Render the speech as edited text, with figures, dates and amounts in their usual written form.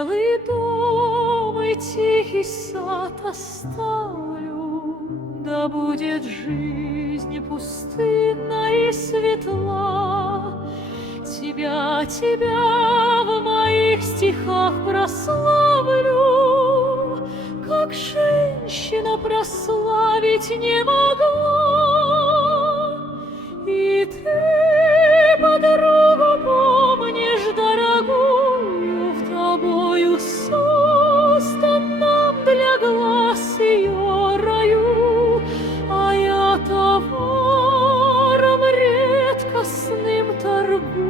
белый дом и тихий сад оставлю, да будет жизнь пустынна и светла. Тебя, тебя в моих стихах прославлю, как женщина прославить не могла. И ты, подругу, помнишь, дорогую, в тобою созданном для глаз ее раю, а я товаром редкостным торгую.